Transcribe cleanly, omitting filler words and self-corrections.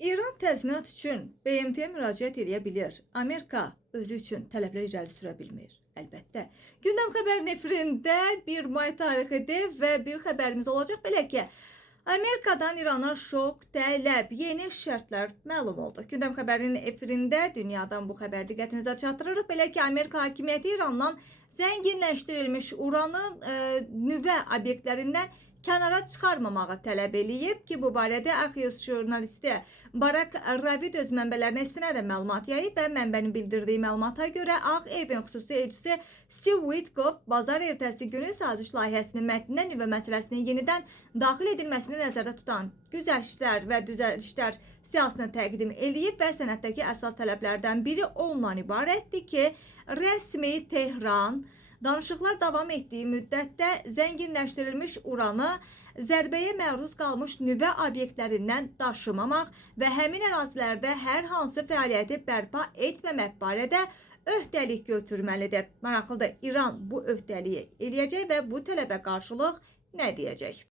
İran təzminat üçün BMT-yə müraciət edə bilər. Amerika özü üçün tələblər irəli sürə bilmir. Əlbəttə. Gündəm xəbərinin efirində 1 may tarixidir və bir xəbərimiz olacaq. Belə ki, Amerikadan İrana şok, tələb, yeni şərtlər məlum oldu. Gündəm xəbərinin efirində dünyadan bu xəbəri diqqətinizə çatdırırıq. Belə ki, Amerika hakimiyyəti İrandan zənginləşdirilmiş uranın nüvə obyektlərindən kənara çıxarmamağı tələb eləyib ki, bu barədə Axios jurnalisti Barak Ravid öz mənbələrinə istinadən məlumat yayıb və mənbənin bildirdiyi məlumata görə Ağ Evin xüsusi elçisi Steve Witkoff bazar ertəsi günü saziş layihəsinin mətninə nüvə məsələsinin yenidən daxil edilməsini nəzərdə tutan güzəştlər və düzəlişlər siyasətini təqdim eləyib və sənəddəki əsas tələblərdən biri ondan ibarətdir ki, rəsmi Tehran danışıqlar davam etdiyi müddətdə zənginləşdirilmiş uranı zərbəyə məruz qalmış nüvə obyektlərindən daşımamaq və həmin ərazilərdə hər hansı fəaliyyəti bərpa etməmək barədə öhdəlik götürməlidir. Maraqlıdır, İran bu öhdəliyi eləyəcək və bu tələbə qarşılıq nə deyəcək?